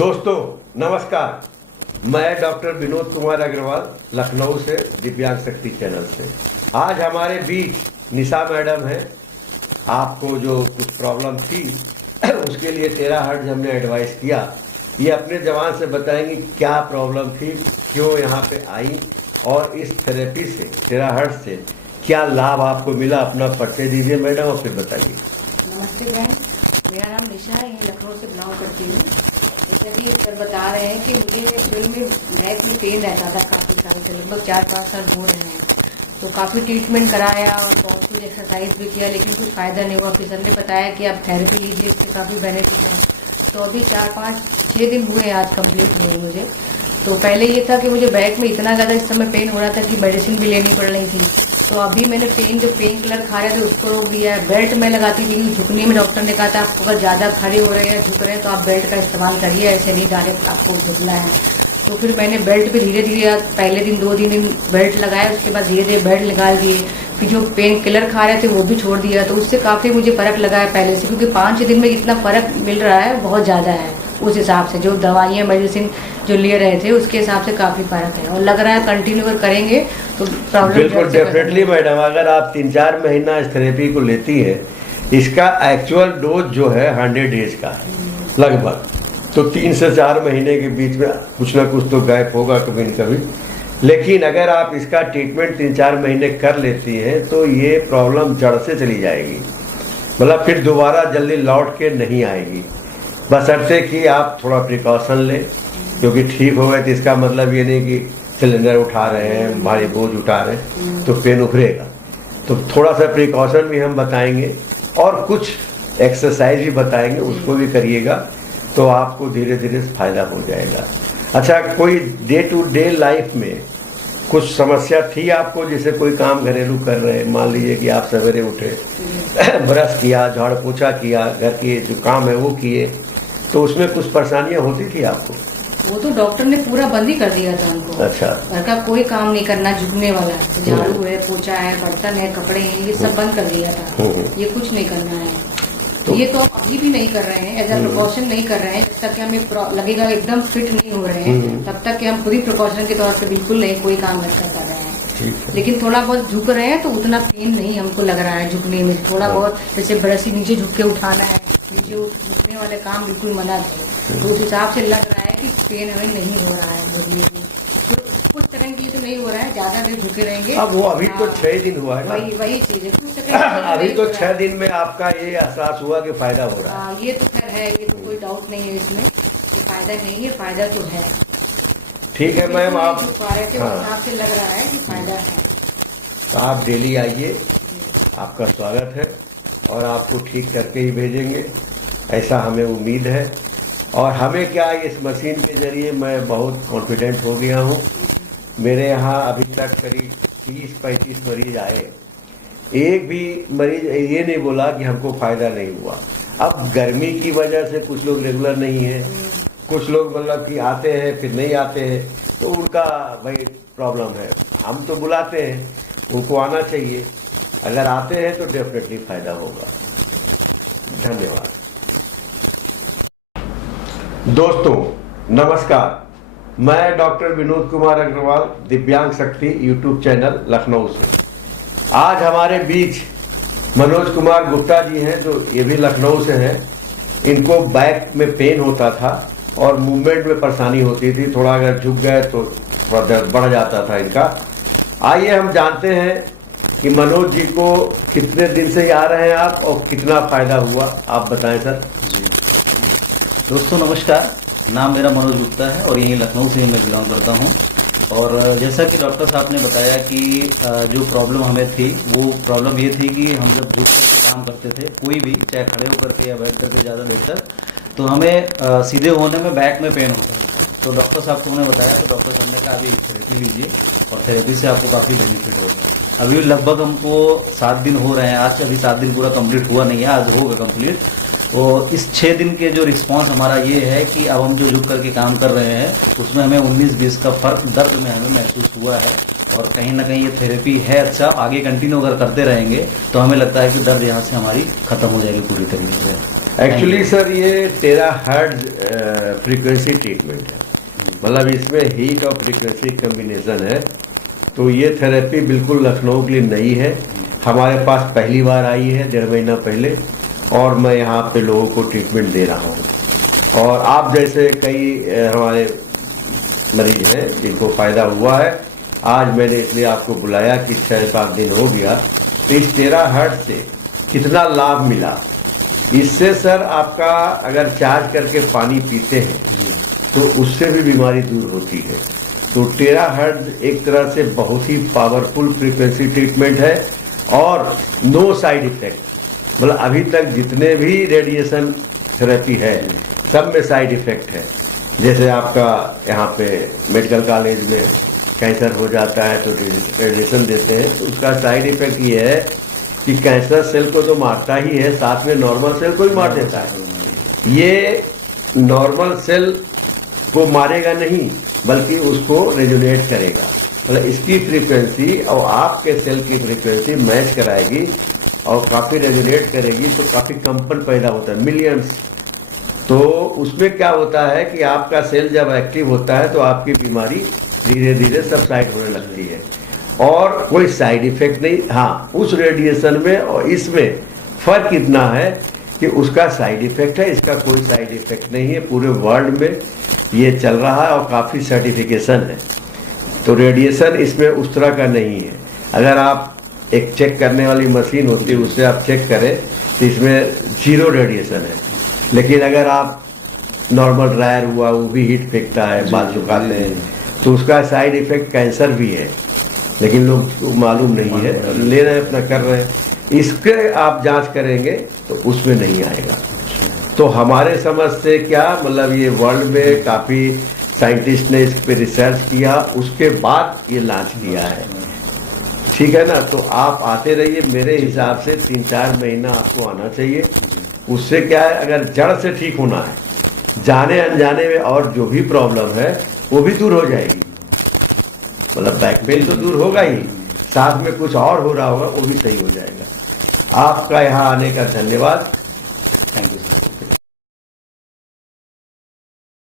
दोस्तों नमस्कार, मैं डॉक्टर विनोद कुमार अग्रवाल लखनऊ से दिव्यांग शक्ति चैनल से। आज हमारे बीच निशा मैडम है। आपको जो कुछ प्रॉब्लम थी उसके लिए टेराहर्ट्ज हमने एडवाइस किया। ये अपने जवान से बताएंगी क्या प्रॉब्लम थी, क्यों यहाँ पे आई और इस थेरेपी से टेराहर्ट्ज से क्या लाभ आपको मिला। अपना परिचय दीजिए मैडम और फिर बताइए। नमस्ते बहन, मेरा नाम निशा है, ये लखनऊ से बिलोंग करती हूँ। जैसे कि सर बता रहे हैं कि मुझे दिल में बैक में पेन रहता था काफ़ी साल से, लगभग 4-5 साल हो रहे हैं। तो काफ़ी ट्रीटमेंट कराया और बहुत कुछ एक्सरसाइज भी किया, लेकिन कुछ फ़ायदा नहीं हुआ। फिर सर ने बताया कि आप थेरेपी लीजिए, इससे काफ़ी बेनिफिट है। तो अभी 4-5-6 दिन हुए आज कंप्लीट हुए मुझे। तो पहले ये था कि मुझे बैक में इतना ज़्यादा इस समय पेन हो रहा था कि मेडिसिन भी लेनी पड़ रही थी। तो अभी मैंने पेन किलर खा रहे थे उसको रोक दिया है। बेल्ट मैं लगाती थी, झुकने में डॉक्टर ने कहा था आपको अगर ज़्यादा खड़े हो रहे हैं या झुक रहे हैं तो आप बेल्ट का इस्तेमाल करिए, ऐसे नहीं डायरेक्ट आपको झुकना है। तो फिर मैंने बेल्ट पे धीरे धीरे पहले दिन 2 दिन बेल्ट लगाया, उसके बाद धीरे धीरे बेल्ट निकाल दिए। फिर जो पेन किलर खा रहे थे वो भी छोड़ दिया। तो उससे काफ़ी मुझे फ़र्क लगा है पहले से, क्योंकि 5 दिन में इतना फ़र्क मिल रहा है बहुत ज़्यादा है। उस हिसाब से जो दवाइयाँ मेडिसिन जो ले रहे थे उसके हिसाब से काफ़ी फ़र्क है और लग रहा है कंटिन्यू अगर करेंगे तो प्रॉब्लम बिल्कुल डेफिनेटली मैडम। अगर आप 3-4 महीना इस थेरेपी को लेती है, इसका एक्चुअल डोज जो है 100 डेज का है लगभग। तो 3 से 4 महीने के बीच में कुछ ना कुछ तो गैप होगा कभी न कभी। लेकिन अगर आप इसका ट्रीटमेंट 3-4 महीने कर लेती हैं तो ये प्रॉब्लम जड़ से चली जाएगी, मतलब फिर दोबारा जल्दी लौट के नहीं आएगी। बशर्ते कि आप थोड़ा प्रिकॉशन लें, क्योंकि ठीक हो गए तो इसका मतलब ये नहीं कि सिलेंडर उठा रहे हैं, भारी बोझ उठा रहे हैं तो पेन उभरेगा। तो थोड़ा सा प्रिकॉशन भी हम बताएंगे और कुछ एक्सरसाइज भी बताएंगे, उसको भी करिएगा तो आपको धीरे धीरे फायदा हो जाएगा। अच्छा, कोई डे टू डे लाइफ में कुछ समस्या थी आपको? जैसे कोई काम घरेलू कर रहे हैं, मान लीजिए कि आप सवेरे उठे, ब्रश किया, झाड़ पोछा किया, घर के जो काम है वो किए, तो उसमें कुछ परेशानियां होती थी आपको? वो तो डॉक्टर ने पूरा बंद ही कर दिया था हमको। अच्छा। घर का कोई काम नहीं करना, झुकने वाला, झाड़ू है, पोछा है, बर्तन है, कपड़े हैं, ये सब बंद कर दिया था। ये कुछ नहीं करना है। तो ये तो अभी भी नहीं कर रहे हैं, एज अ प्रिकॉशन नहीं कर रहे हैं। जब तक कि हमें लगेगा एकदम फिट नहीं हो रहे हैं तब तक कि हम पूरी प्रिकॉशन के तौर पे बिल्कुल नहीं कोई काम नहीं कर रहे हैं। लेकिन थोड़ा बहुत झुक रहे हैं तो उतना पेन नहीं हमको लग रहा है झुकने में। थोड़ा बहुत जैसे ब्रश नीचे झुक के उठाना है, नीचे झुकने वाले काम बिल्कुल मना थे। तो उस हिसाब से लग रहा है कि पेन हमें नहीं हो रहा है झुकने में। तो कुछ सेकंड के लिए तो नहीं हो रहा है, ज्यादा देर झुके रहेंगे। अब वो अभी तो 6 दिन हुआ है ना? वही चीज है, कुछ सेकंड अभी तो 6 दिन में आपका ये एहसास हुआ कि फायदा हो रहा है। ये तो खैर है, ये तो कोई डाउट नहीं है इसमें कि फायदा नहीं है, फायदा तो है। ठीक है मैम, आप हिसाब से लग रहा है कि फायदा है। तो आप डेली आइए, आपका स्वागत है और आपको ठीक करके ही भेजेंगे, ऐसा हमें उम्मीद है। और हमें क्या, इस मशीन के जरिए मैं बहुत कॉन्फिडेंट हो गया हूँ। मेरे यहाँ अभी तक करीब 30-35 मरीज आए, एक भी मरीज ये नहीं बोला कि हमको फायदा नहीं हुआ। अब गर्मी की वजह से कुछ लोग रेगुलर नहीं है, कुछ लोग मतलब कि आते हैं फिर नहीं आते हैं, तो उनका भाई प्रॉब्लम है। हम तो बुलाते हैं, उनको आना चाहिए। अगर आते हैं तो डेफिनेटली फायदा होगा। धन्यवाद। दोस्तों नमस्कार, मैं डॉक्टर विनोद कुमार अग्रवाल दिव्यांग शक्ति यूट्यूब चैनल लखनऊ से। आज हमारे बीच मनोज कुमार गुप्ता जी हैं, जो ये भी लखनऊ से हैं। इनको बैक में पेन होता था और मूवमेंट में परेशानी होती थी, थोड़ा अगर झुक गए तो थोड़ा दर्द बढ़ जाता था इनका। आइए हम जानते हैं कि मनोज जी को कितने दिन से आ रहे हैं आप और कितना फायदा हुआ, आप बताएं सर। जी दोस्तों नमस्कार, नाम मेरा मनोज गुप्ता है और यहीं लखनऊ से मैं बिलोंग करता हूं। और जैसा कि डॉक्टर साहब ने बताया कि जो प्रॉब्लम हमें थी वो प्रॉब्लम ये थी कि हम जब झुक कर के काम करते थे, कोई भी, चाहे खड़े होकर के या बैठ करके ज़्यादा देर तक, तो हमें सीधे होने में बैक में पेन होता था। तो डॉक्टर साहब को हमने बताया तो डॉक्टर साहब ने कहा अभी थेरेपी लीजिए और थेरेपी से आपको काफ़ी बेनिफिट होगा। अभी लगभग हमको 7 दिन हो रहे हैं, आज से अभी 7 दिन पूरा कंप्लीट हुआ नहीं है, आज होगा कंप्लीट। और इस 6 दिन के जो रिस्पांस हमारा ये है कि अब हम जो झुक करके काम कर रहे हैं उसमें हमें 19-20 का फर्क दर्द में हमें महसूस हुआ है। और कहीं ना कहीं ये थेरेपी है अच्छा, आगे कंटिन्यू अगर करते रहेंगे तो हमें लगता है कि दर्द यहाँ से हमारी खत्म हो जाएगी पूरी तरीके से। एक्चुअली सर ये टेराहर्ट्ज फ्रीक्वेंसी ट्रीटमेंट है, मतलब इसमें हीट और फ्रीक्वेंसी कम्बिनेशन है। तो ये थेरेपी बिल्कुल लखनऊ के लिए नई है, हमारे पास पहली बार आई है 1.5 महीना पहले, और मैं यहाँ पे लोगों को ट्रीटमेंट दे रहा हूँ। और आप जैसे कई हमारे मरीज हैं जिनको फायदा हुआ है, आज मैंने इसलिए आपको बुलाया कि 6-7 दिन हो गया। तो इस टेराहर्ट्ज से कितना लाभ मिला, इससे सर आपका अगर चार्ज करके पानी पीते हैं तो उससे भी बीमारी दूर होती है। तो टेराहर्ट्ज एक तरह से बहुत ही पावरफुल फ्रीक्वेंसी ट्रीटमेंट है और नो साइड इफेक्ट। मतलब अभी तक जितने भी रेडिएशन थेरेपी है सब में साइड इफेक्ट है। जैसे आपका यहाँ पे मेडिकल कॉलेज में कैंसर हो जाता है तो रेडिएशन देते हैं, तो उसका साइड इफेक्ट ये है कि कैंसर सेल को तो मारता ही है, साथ में नॉर्मल सेल को भी मार देता है। ये नॉर्मल सेल को मारेगा नहीं बल्कि उसको रेजोनेट करेगा, मतलब इसकी फ्रीक्वेंसी और आपके सेल की फ्रीक्वेंसी मैच कराएगी और काफी रेजोनेट करेगी, तो काफी कंपन पैदा होता है, मिलियंस। तो उसमें क्या होता है कि आपका सेल जब एक्टिव होता है तो आपकी बीमारी धीरे धीरे सबसाइड होने लगती है और कोई साइड इफेक्ट नहीं। हाँ, उस रेडिएशन में और इसमें फर्क इतना है कि उसका साइड इफेक्ट है, इसका कोई साइड इफेक्ट नहीं है। पूरे वर्ल्ड में ये चल रहा है और काफी सर्टिफिकेशन है। तो रेडिएशन इसमें उस तरह का नहीं है। अगर आप एक चेक करने वाली मशीन होती है उससे आप चेक करें तो इसमें 0 रेडिएशन है, लेकिन अगर आप नॉर्मल ड्रायर हुआ वो भी हीट फेंकता है, बाल सुखाते हैं, तो उसका साइड इफेक्ट कैंसर भी है, लेकिन लोग को मालूम नहीं है, ले रहे हैं अपना कर रहे हैं। इसके आप जांच करेंगे तो उसमें नहीं आएगा। तो हमारे समझ से क्या मतलब ये वर्ल्ड में काफी साइंटिस्ट ने इस पे रिसर्च किया, उसके बाद ये लॉन्च किया है। ठीक है ना, तो आप आते रहिए, मेरे हिसाब से 3-4 महीना आपको आना चाहिए। उससे क्या है, अगर जड़ से ठीक होना है, जाने अनजाने में और जो भी प्रॉब्लम है वो भी दूर हो जाएगी। मतलब बैक पेन तो दूर होगा ही, साथ में कुछ और हो रहा होगा वो भी सही हो जाएगा। आपका यहाँ आने का धन्यवाद। Thank you sir.